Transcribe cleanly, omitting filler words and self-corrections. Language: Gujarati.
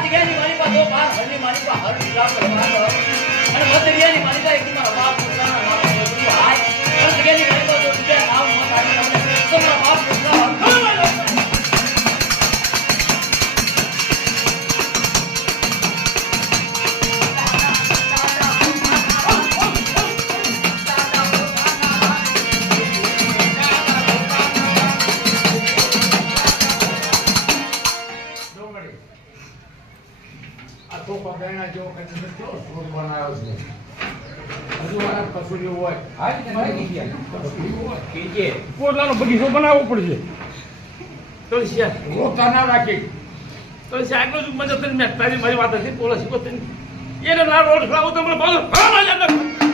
જગ્યાની માલિકા જો બાર ઘરની માલિકા હર વિલાપ કરવાનો અને મધરિયાની માલિકા એક મારા બાપ પોતાના નામ બધું હાય હર જગ્યાની માલિકા જો બીજા નામ મત આવીને તમારા બાપ પોતાના તો પકડાના જો કદી તો રોડ બનાવ્યો છે હજુ આ કસુરી હોય હા તે મારી ગયા કસુરી હોય કીજે પોતાનો બગીચો બનાવવો પડશે તુલસિયા રોતા ના રાખી તુલસિયા આગળ જ મજા તને મેં તારી મારી વાત હતી પોલીસ એને ના રોડ ખરાબ તમને બોલો હા